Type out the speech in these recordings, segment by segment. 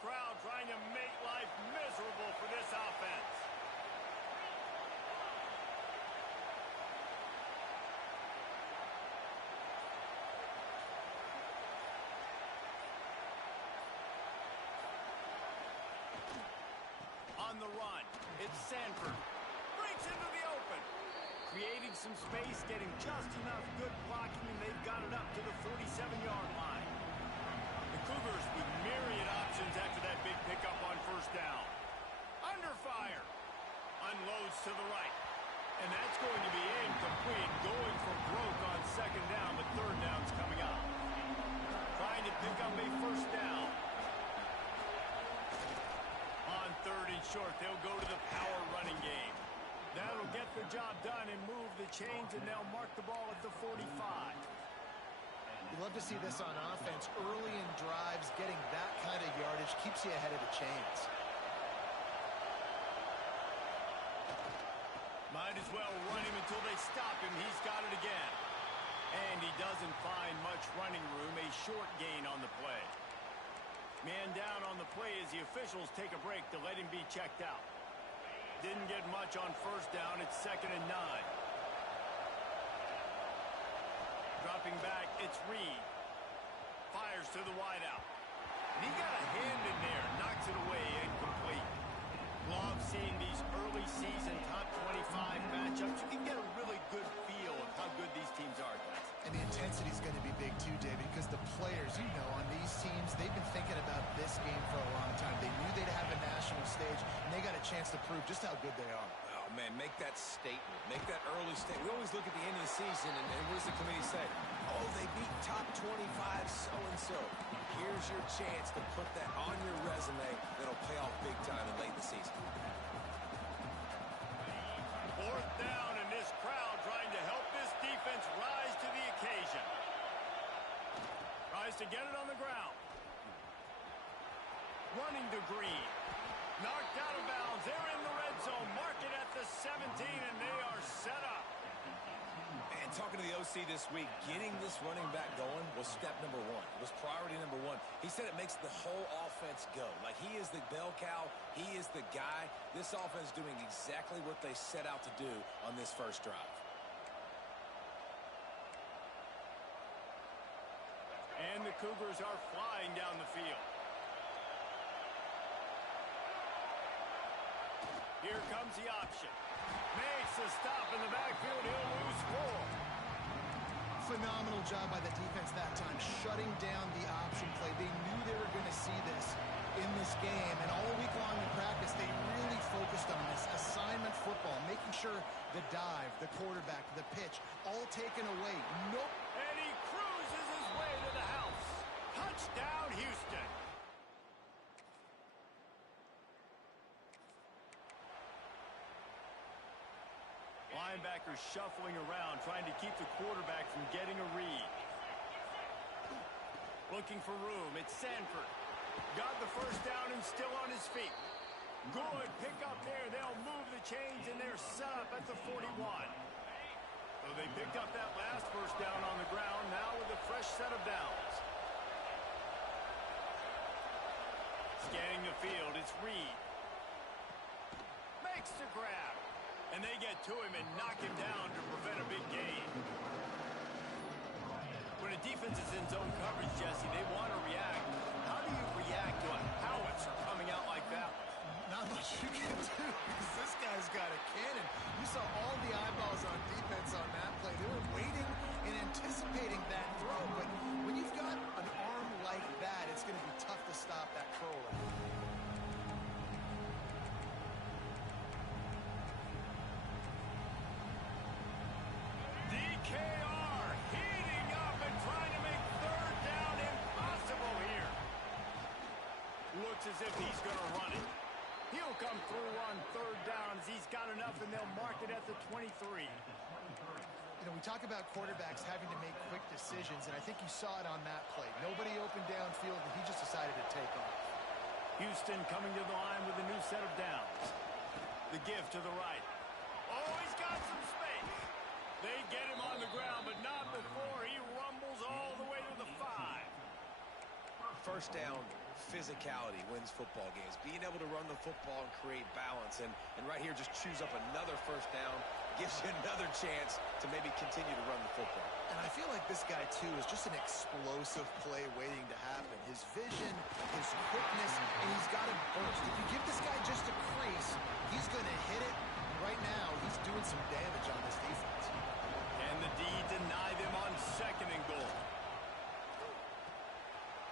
crowd trying to make life miserable for this offense. On the run, it's Sanford. Breaks into the open. Creating some space, getting just enough good blocking, and they've got it up to the 47-yard line. The Cougars with myriad options after that big pickup on first down. Under fire. Unloads to the right. And that's going to be incomplete. Going for broke on second down, but third down's coming up. Trying to pick up a first down. On third and short, they'll go to the power running game. That'll get the job done and move the chains, and they'll mark the ball at the 45. You love to see this on offense. Early in drives, getting that kind of yardage keeps you ahead of the chains. Might as well run him until they stop him. He's got it again. And he doesn't find much running room. A short gain on the play. Man down on the play as the officials take a break to let him be checked out. Didn't get much on first down. It's 2nd and 9. Dropping back, it's Reed. Fires to the wideout. And he got a hand in there. Knocks it away. Incomplete. Love seeing these early season top 25 matchups. You can get a really good feel of how good these teams are, guys. And the intensity is going to be big too, David, because the players, you know, on these teams, they've been thinking about this game for a long time. They knew they'd have a national stage, and they got a chance to prove just how good they are. Oh, man, make that statement. Make that early statement. We always look at the end of the season, and what does the committee say? Oh, they beat top 25 so-and-so. Here's your chance to put that on your resume that'll pay off big time in late in the season. Fourth down, and this crowd trying to help this defense rise to the occasion. Tries to get it on the ground. Running to Green. Knocked out of bounds. They're in the red zone. Mark it at the 17, and they are set up. And talking to the OC this week, getting this running back going was step number one. It was priority number one. He said it makes the whole offense go. Like, he is the bell cow. He is the guy. This offense doing exactly what they set out to do on this first drive. And the Cougars are flying down the field. Here comes the option. Makes a stop in the backfield. He'll lose 4. Phenomenal job by the defense that time, shutting down the option play. They knew they were going to see this in this game, and all week long in practice, they really focused on this assignment football, making sure the dive, the quarterback, the pitch, all taken away. Nope. And he cruises his way to the house. Touchdown, Houston. Linebackers shuffling around, trying to keep the quarterback from getting a read. Looking for room. It's Sanford. Got the first down and still on his feet. Good pick up there. They'll move the chains, and they're set up at the 41. So they picked up that last first down on the ground, now with a fresh set of downs. Scanning the field, it's Reed. Makes the grab. And they get to him and knock him down to prevent a big gain. When a defense is in zone coverage, Jesse, they want to react. How do you react to a howitzer coming out like that? Not much you can do, because this guy's got a cannon. You saw all the eyeballs on defense on that play. They were waiting and anticipating that throw, but when you've got an arm like that, it's going to be tough to stop that curler. DKR heating up and trying to make third down impossible here. Looks as if he's going to run it. He'll come through on third down as he's got enough, and they'll mark it at the 23. You know, we talk about quarterbacks having to make quick decisions, and I think you saw it on that play. Nobody opened downfield, and he just decided to take off. Houston coming to the line with a new set of downs. The give to the right. Oh, he's got some space. They get him on the ground, but not before he rumbles all the way to the 5. First down, physicality wins football games. Being able to run the football and create balance. And right here, just choose up another first down. Gives you another chance to maybe continue to run the football. And I feel like this guy, too, is just an explosive play waiting to happen. His vision, his quickness, and he's got a burst. If you give this guy just a crease, he's going to hit it. Right now, he's doing some damage on this defense. And the D deny them on 2nd and goal.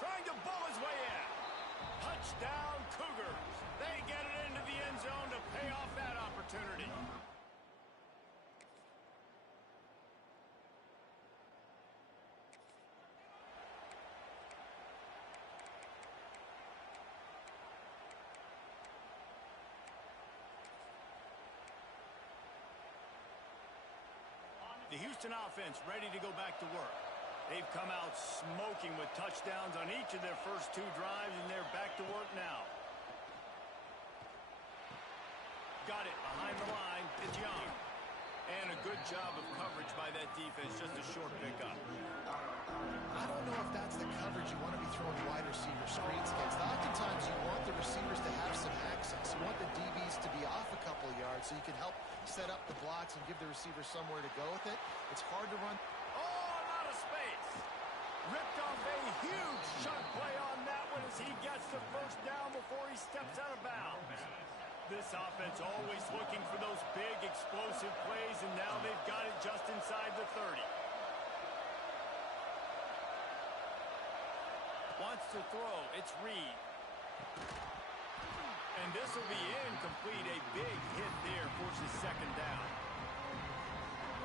Trying to bull his way in. Touchdown, Cougars. They get it into the end zone to pay off that opportunity. The Houston offense ready to go back to work. They've come out smoking with touchdowns on each of their first 2 drives, and they're back to work now. Got it behind the line. It's Young. And a good job of coverage by that defense. Just a short pickup. I don't know if that's the coverage you want to be throwing wide receiver screens against. Oftentimes, you want the receivers to have some access. You want the DBs to be off a couple of yards so you can help set up the blocks and give the receiver somewhere to go with it. It's hard to run. Oh, a lot of space. Ripped off a huge shot play on that one as he gets the first down before he steps out of bounds. This offense always looking for those big explosive plays, and now they've got it just inside the 30. Wants to throw. It's Reed. And this will be incomplete. A big hit there forces 2nd down.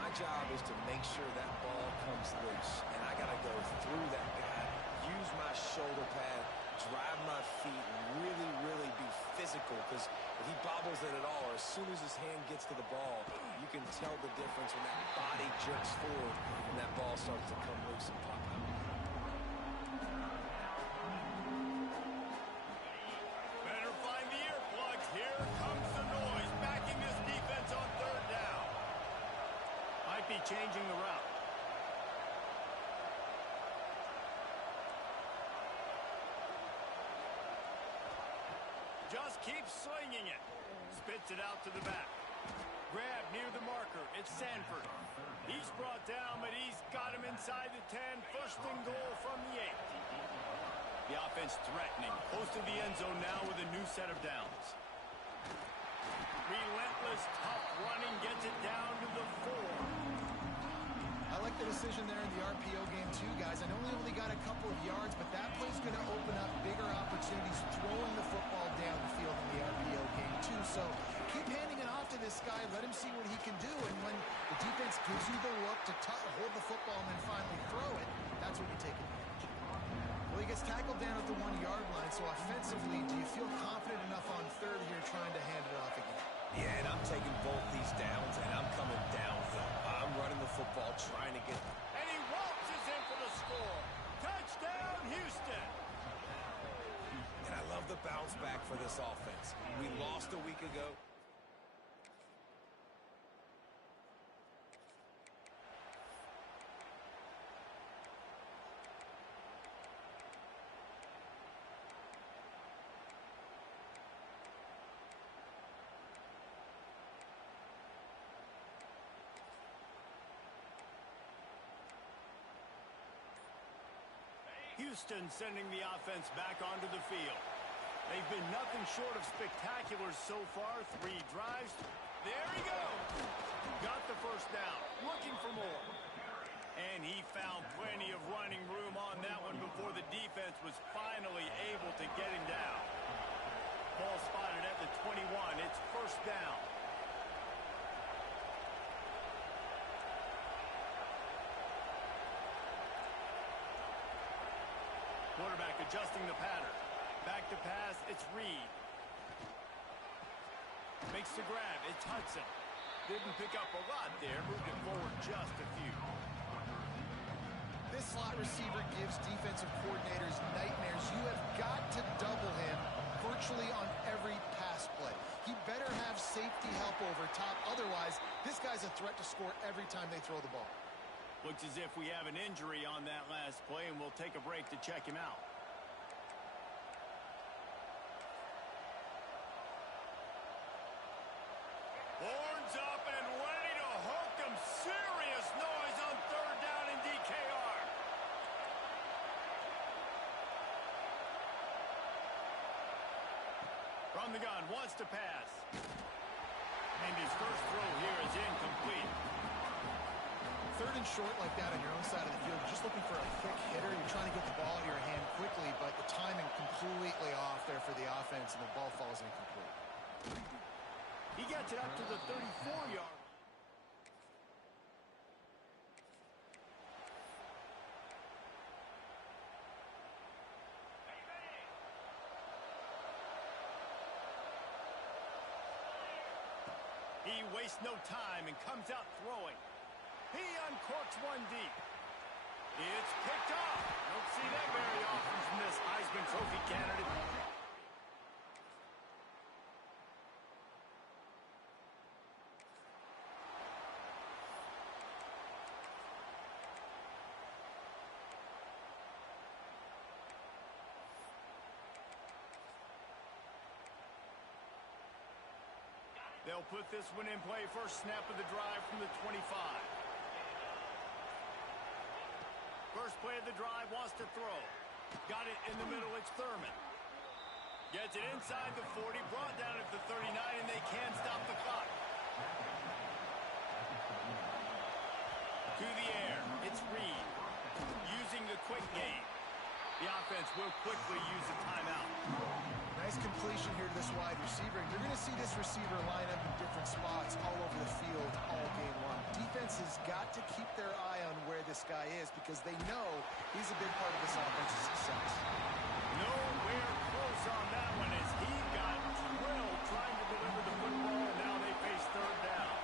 My job is to make sure that ball comes loose. And I got to go through that guy, use my shoulder pad, drive my feet, and really, really be physical. Because if he bobbles it at all, or as soon as his hand gets to the ball, you can tell the difference when that body jerks forward and that ball starts to come loose and pop out. Better find the earplugs. Here comes the noise, backing this defense on 3rd down. Might be changing the route. Just keeps slinging it. Spits it out to the back. Grab near the marker. It's Sanford. He's brought down, but he's got him inside the 10. 1st and goal from the 8. The offense threatening. Close to the end zone now with a new set of downs. Relentless, tough running. Gets it down to the 4. I like the decision there in the RPO game, too, guys. I know we only got a couple of yards, but that play's going to open up bigger opportunities throwing the football down the field in the RPO game, too. So keep handing it off to this guy. Let him see what he can do. And when the defense gives you the look to hold the football and then finally throw it, that's when you take advantage. Well, he gets tackled down at the 1-yard line. So offensively, do you feel confident enough on 3rd here trying to hand it off again? Yeah, and I'm taking both these downs, and I'm coming downhill. I'm running the football, trying to get... And he waltzes in for the score. Touchdown, Houston. And I love the bounce back for this offense. We lost a week ago. Houston sending the offense back onto the field. They've been nothing short of spectacular so far. 3 drives. There he goes. Got the first down. Looking for more. And he found plenty of running room on that one before the defense was finally able to get him down. Ball spotted at the 21. It's 1st down. Quarterback adjusting the pattern. Back to pass, it's Reed. Makes the grab, it's Hudson. Didn't pick up a lot there, moved it forward just a few. This slot receiver gives defensive coordinators nightmares. You have got to double him virtually on every pass play. He better have safety help over top. Otherwise, this guy's a threat to score every time they throw the ball. Looks as if we have an injury on that last play, and we'll take a break to check him out. From the gun, wants to pass. And his first throw here is incomplete. Third and short like that on your own side of the field, you're just looking for a quick hitter. You're trying to get the ball in your hand quickly, but the timing completely off there for the offense, and the ball falls incomplete. He gets it up to the 34-yard line. He wastes no time and comes out throwing. He uncorks one deep. It's picked off. Don't see that very often from this Heisman Trophy candidate. They'll put this one in play. First snap of the drive from the 25. First play of the drive, wants to throw. Got it in the middle, it's Thurman. Gets it inside the 40, brought down at the 39, and they can't stop the clock. To the air, it's Reed. Using the quick game. The offense will quickly use a timeout. Nice completion here to this wide receiver. You're going to see this receiver line up in different spots all over the field all game long. Defense has got to keep their eye on where this guy is because they know he's a big part of this offense's success. Nowhere close on that one as he got drilled trying to deliver the football, and now they face third down.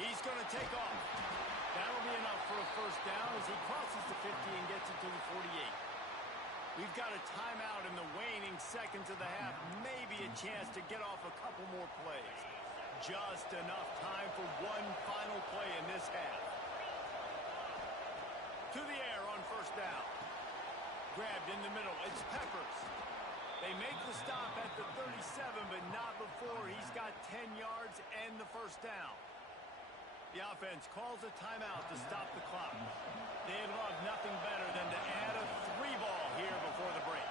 He's going to take off. That'll be enough for a first down as he crosses the 50 and gets it to the 48. We've got a timeout in the waning seconds of the half. Maybe a chance to get off a couple more plays. Just enough time for one final play in this half. To the air on first down. Grabbed in the middle. It's Peppers. They make the stop at the 37, but not before he's got 10 yards and the first down. The offense calls a timeout to stop the clock. They'd love nothing better than to add a 3-ball here before the break.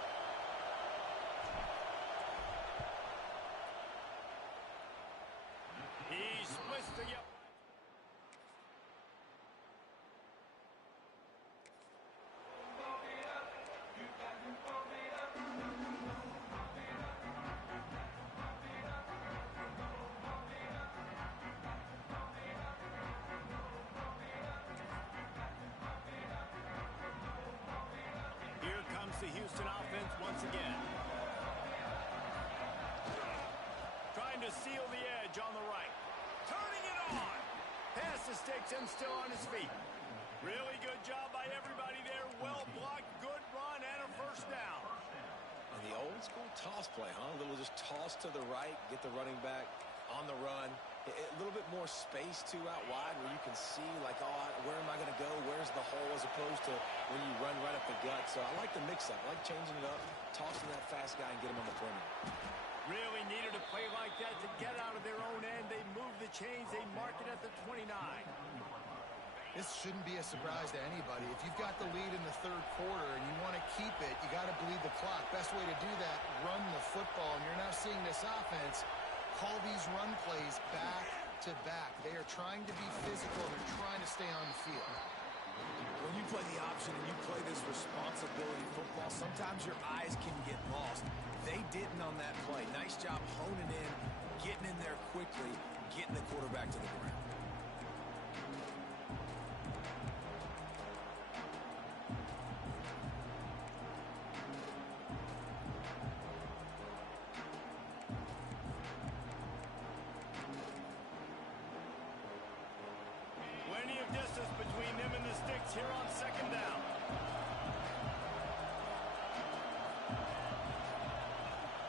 He splits the yellow. The Houston offense once again. Trying to seal the edge on the right. Turning it on. Past the sticks and still on his feet. Really good job by everybody there. Well blocked, good run, and a first down. And the old school toss play, huh? A little just toss to the right, get the running back on the run. A little bit more space, too, out wide where you can see, like, oh, where am I going to go? Where's the hole as opposed to when you run right up the gut. So I like the mix-up. I like changing it up, tossing that fast guy and get him on the perimeter. Really needed a play like that to get out of their own end. They move the chains. They mark it at the 29. This shouldn't be a surprise to anybody. If you've got the lead in the third quarter and you want to keep it, you got to bleed the clock. Best way to do that, run the football. And you're now seeing this offense call these run plays back to back. They are trying to be physical. They're trying to stay on the field. When you play the option and you play this responsibility football, sometimes your eyes can get lost. They didn't on that play. Nice job honing in, getting in there quickly, getting the quarterback to the ground. Plenty of distance between them and the sticks here on second down.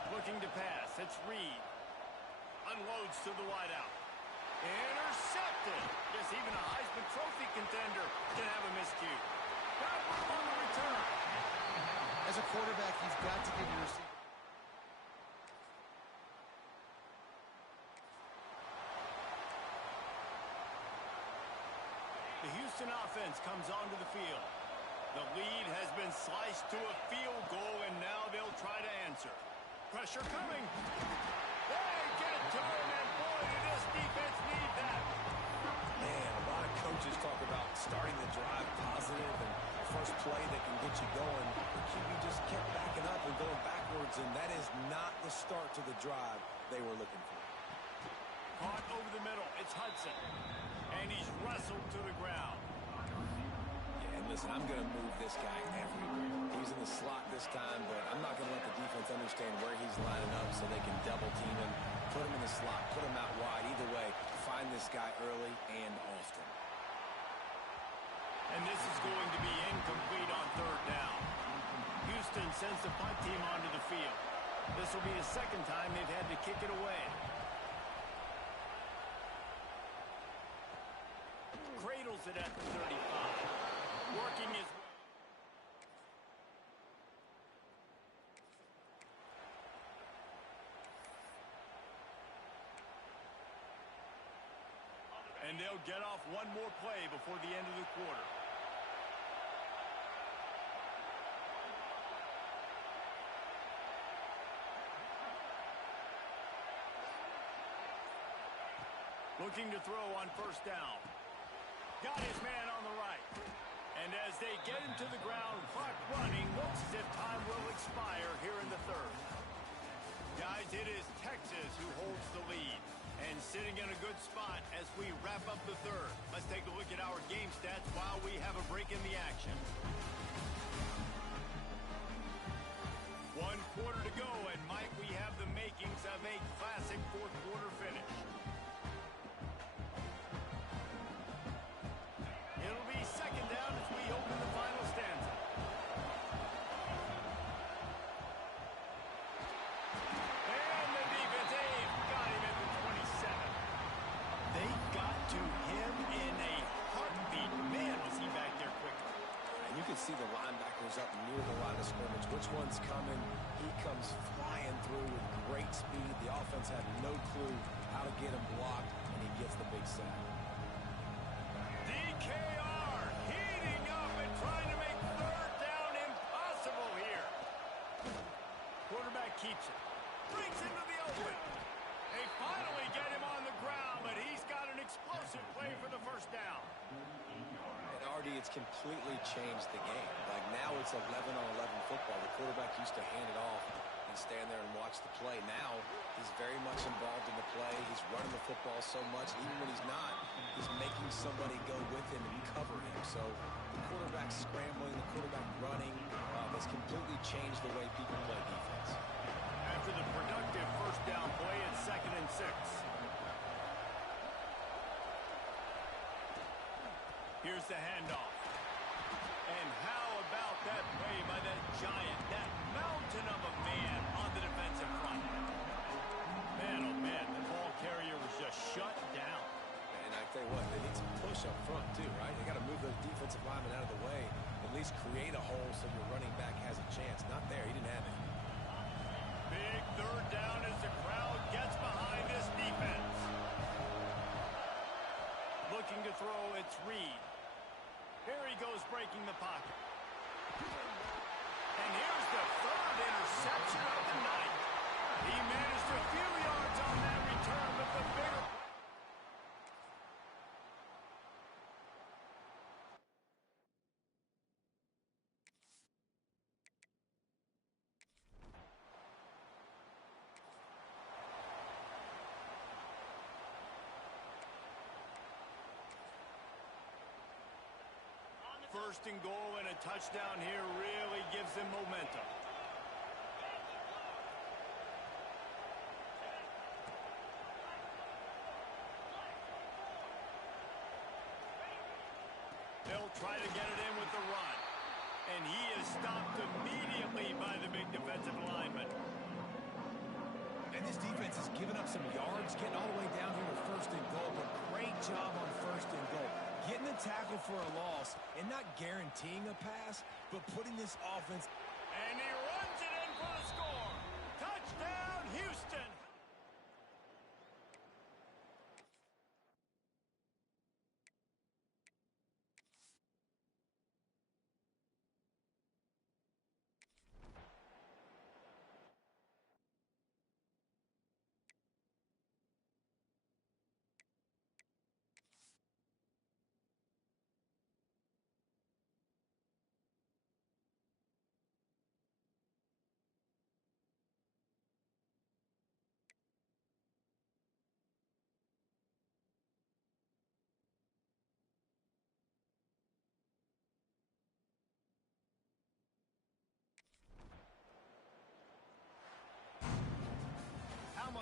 Looking to pass. It's Reed. Unloads to the wideout. Intercepted. Guess even a Heisman Trophy contender can have a miscue. Got room on the return. As a quarterback, you've got to give your receiver. Houston offense comes onto the field. The lead has been sliced to a field goal, and now they'll try to answer. Pressure coming. They get to him, and boy, did this defense need that. Man, a lot of coaches talk about starting the drive positive and first play that can get you going. The QB just kept backing up and going backwards, and that is not the start to the drive they were looking for. Caught over the middle. It's Hudson. And he's wrestled to the ground. Yeah, and listen, I'm going to move this guy everywhere. He's in the slot this time, but I'm not going to let the defense understand where he's lining up so they can double team him, put him in the slot, put him out wide. Either way, find this guy early and often. And this is going to be incomplete on third down. Houston sends the punt team onto the field. This will be the second time they've had to kick it away. Cradles it at the 35. Working his way. And they'll get off one more play before the end of the quarter. Looking to throw on first down. Got his man on the right. And as they get him to the ground, clock running, looks as if time will expire here in the third. Guys, it is Texas who holds the lead. And sitting in a good spot as we wrap up the third. Let's take a look at our game stats while we have a break in the action. 1 quarter to go, and Mike, we have the makings of a classic fourth quarter finish. It'll be second down as we open the final stanza. And the defense got him at the 27. They got to him in a heartbeat. Man, was he back there quickly. And you can see the linebackers up near the line of scrimmage. Which one's coming? He comes flying through with great speed. The offense had no clue how to get him blocked, and he gets the big sack. DKR heating up and trying to make third down impossible here. Quarterback keeps it. Brings into the open. They finally get him on the ground, but he's got an explosive play for the first down. And Artie, it's completely changed the game. Like now it's 11-on-11 football. The quarterback used to hand it off and stand there and watch the play. Now he's very much involved in the play. He's running the football so much. Even when he's not, he's making somebody go with him and cover him. So the quarterback scrambling, the quarterback running has completely changed the way people play defense. After the productive first down play, it's 2nd and 6. Here's the handoff. And how about that play by that giant, that mountain of a man on the defensive front? Man, oh man, the ball carrier was just shut down. And I tell you what, they need some push up front too, right? They got to move those defensive linemen out of the way, at least create a hole so your running back has a chance. Not there, he didn't have it. Big third down as the crowd gets behind this defense. Looking to throw, it's Reed. Here he goes breaking the pocket. And here's the third interception of the night. He managed a few yards on that return, but the bigger... First and goal and a touchdown here really gives them momentum. They'll try to get it in with the run. And he is stopped immediately by the big defensive lineman. And this defense has given up some yards, getting all the way down here to first and goal, but great job on first and goal. Getting the tackle for a loss and not guaranteeing a pass, but putting this offense... And he runs it in for the score. Touchdown, Houston.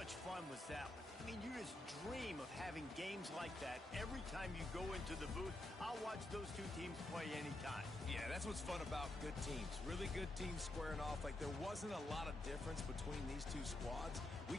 much fun was that one? I mean, you just dream of having games like that every time you go into the booth. I'll watch those two teams play anytime. Yeah, that's what's fun about good teams. Really good teams squaring off. Like, there wasn't a lot of difference between these two squads. We